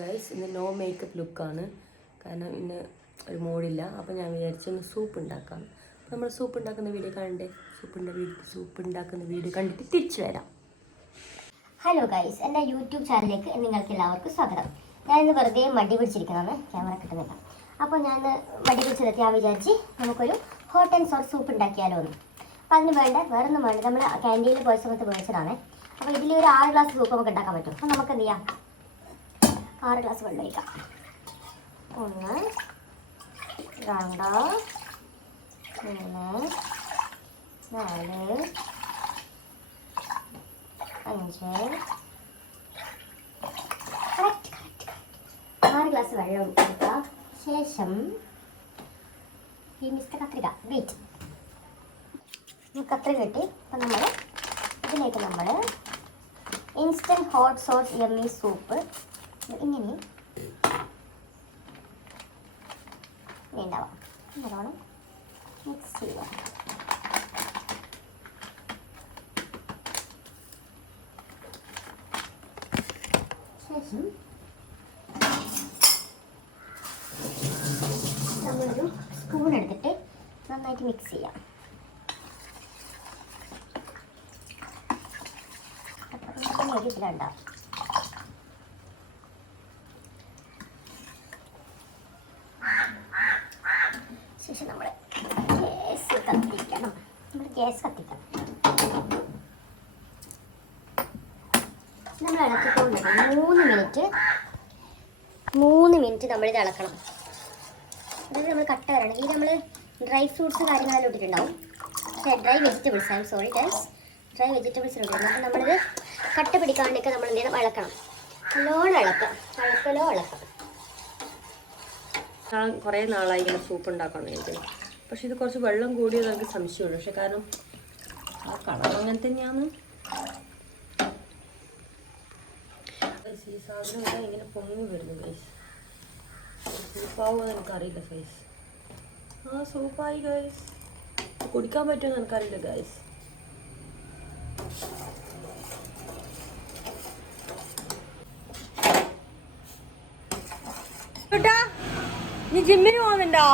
Guys ഇന്ന് no makeup ലുക്കാണ്. കാരണം ഇന്ന് ഒരു മൂഡില്ല. അപ്പോൾ ഞാൻ വിചാരിച്ചൊന്ന് സൂപ്പ് ഉണ്ടാക്കാം. അപ്പോൾ നമ്മൾ സൂപ്പ് ഉണ്ടാക്കുന്ന വീഡിയോ കണ്ടേ, സൂപ്പ് ഉണ്ടാക്കുന്ന വീഡിയോ കണ്ടിട്ട് തിരിച്ചു വരാം. ഹലോ ഗൈസ്, എൻ്റെ യൂട്യൂബ് ചാനലിലേക്ക് നിങ്ങൾക്ക് എല്ലാവർക്കും സ്വാഗതം. ഞാനിന്ന് വെറുതെ മടി പിടിച്ചിരിക്കുന്നതാണ്, ക്യാമറ കിട്ടുന്നില്ല. അപ്പോൾ ഞാൻ മടി പിടിച്ചതെത്തി ഞാൻ വിചാരിച്ച് നമുക്കൊരു ഹോട്ട് ആൻഡ് സോർ സൂപ്പ് ഉണ്ടാക്കിയാലോ എന്ന്. അപ്പോൾ അതിന് വേറൊന്നും വേണ്ട, നമ്മൾ ക്യാൻറ്റീനിൽ പോയ സമയത്ത് മേടിച്ചതാണ്. അപ്പോൾ ഇതിൽ ഒരു 6 ഗ്ലാസ് സൂപ്പ് നമുക്ക് ഉണ്ടാക്കാൻ പറ്റും. അപ്പോൾ നമുക്ക് എന്ത് ചെയ്യാം, 6 ഗ്ലാസ് വെള്ളം ഒഴിക്കാം. 1 2 3 4 5 കറക്റ്റ് 6 ഗ്ലാസ് വെള്ളം ഒഴിക്കുക. ശേഷം ഈ മിസ്റ്റർ കത്രിക കത്രിക കിട്ടി. അപ്പം നമ്മൾ ഇതിലേക്ക് നമ്മൾ instant hot sauce yummy soup ഇങ്ങനെ ഉണ്ടാവാം. നല്ലോണം മിക്സ് ചെയ്യുക. ശേഷം നമ്മളൊരു സ്പൂൺ എടുത്തിട്ട് നന്നായിട്ട് മിക്സ് ചെയ്യാം. ഇതിലുണ്ടാവും. ശേഷം നമ്മൾ ഗ്യാസ് കത്തിക്കണം. നമ്മൾ ഇളക്കിക്കൊണ്ട് 3 മിനിറ്റ് നമ്മളിത് ഇളക്കണം. അതായത് നമ്മൾ കട്ട വരണം. ഈ നമ്മൾ ഡ്രൈ ഫ്രൂട്ട്സ് കാര്യങ്ങളെല്ലാം ഇട്ടിട്ടുണ്ടാവും. ഡ്രൈ വെജിറ്റബിൾസ് ഡ്രൈ വെജിറ്റബിൾസ് ഇട്ടിട്ടുണ്ട്. അപ്പം നമ്മളിത് കട്ട പിടിക്കാണ്ടൊക്കെ നമ്മൾ എന്ത് ചെയ്യണം, ഇളക്കണം. നല്ലോണം ഇളക്കാം. ഞാൻ കുറേ നാളായി ഇങ്ങനെ സൂപ്പ് ഉണ്ടാക്കണം എനിക്ക്. പക്ഷെ ഇത് കുറച്ച് വെള്ളം കൂടിയത് എനിക്ക് സംശയമുള്ളൂ. പക്ഷെ കാരണം ആ കളർ അങ്ങനെ തന്നെയാണ്. ഈ സാധനം ഇങ്ങനെ പൊങ്ങി വരുന്നു ഗൈസ്. സൂപ്പാവുമെന്ന് എനിക്കറിയില്ല ഗൈസ്. സൂപ്പായി ഗൈസ്. കുടിക്കാൻ പറ്റുമെന്ന് എനിക്കറിയില്ല ഗൈസ്. നീ ജിമ്മിന് പോകുന്നുണ്ടോ?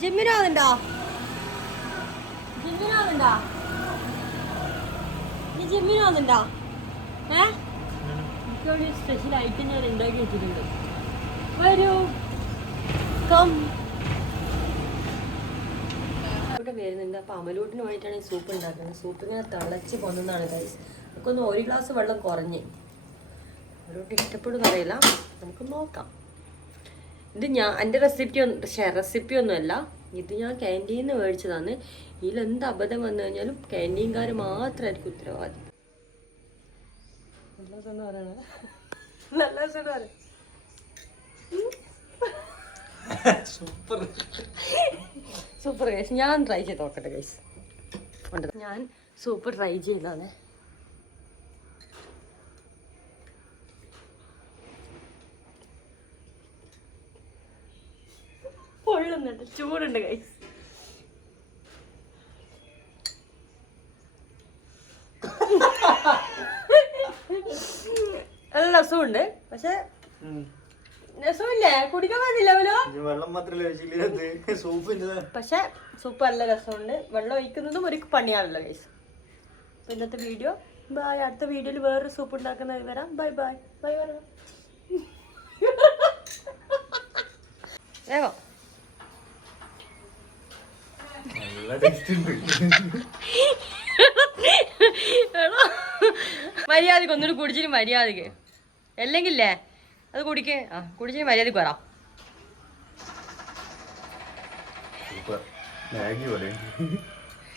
ജിമ്മിന് പോകുന്നുണ്ടോ? നീ ജിമ്മിന് പോകുന്നുണ്ടോ? എനിക്കൊരു സ്പെഷ്യൽ ഐറ്റം ഞാൻ ഉണ്ടാക്കി വെച്ചിട്ടുണ്ട്. വരൂ, കം. ഇവിടെ വരുന്നുണ്ട്. അപ്പം അമലൂട്ടിന് വേണ്ടിയിട്ടാണ് ഈ സൂപ്പ് ഉണ്ടാക്കുന്നത്. സൂപ്പ് ഇങ്ങനെ തിളച്ച് പൊന്നുന്നതാണ് ഗൈസ്. നമുക്കൊന്ന് 1 ഗ്ലാസ് വെള്ളം കുറഞ്ഞ്. അമലൂട്ട് ഇഷ്ടപ്പെടുമെന്ന് അറിയില്ല, നമുക്ക് നോക്കാം. ഇത് എൻ്റെ റെസിപ്പിയൊന്നുമല്ല. ഇത് ഞാൻ ക്യാൻറ്റീനിൽ നിന്ന് മേടിച്ചതാണ്. ഇതിലെന്ത് അബദ്ധം വന്നു കഴിഞ്ഞാലും ക്യാൻറ്റീൻകാർ മാത്രമായിരിക്കും ഉത്തരവാദി. Super guys. ഞാൻ ട്രൈ ചെയ്ത് നോക്കട്ടെ ഗൈസ്. ഞാൻ സൂപ്പ് ട്രൈ ചെയ്തതാണ്. പൊള്ളുന്നുണ്ട്, ചൂടുണ്ട് ഗൈസ്. നല്ല രസമുണ്ട്. പക്ഷെ രസമില്ലേ, കുടിക്കാൻ പറ്റില്ല. പക്ഷെ സൂപ്പ് നല്ല രസമുണ്ട്. വെള്ളം ഒഴിക്കുന്നതും ഒരു പണിയാണല്ലോ ഗൈസ്. അപ്പൊ ഇന്നത്തെ വീഡിയോ ബൈ. അടുത്ത വീഡിയോയിൽ വേറൊരു സൂപ്പ് ഉണ്ടാക്കുന്നത് വരാം. Bye bye bye. വേഗം മര്യാദക്ക് ഒന്നുകൂടി കുടിച്ചിട്ട് മര്യാദക്ക്. അല്ലെങ്കിലേ അത് കുടിച്ചിട്ട് മര്യാദക്ക് വരാം.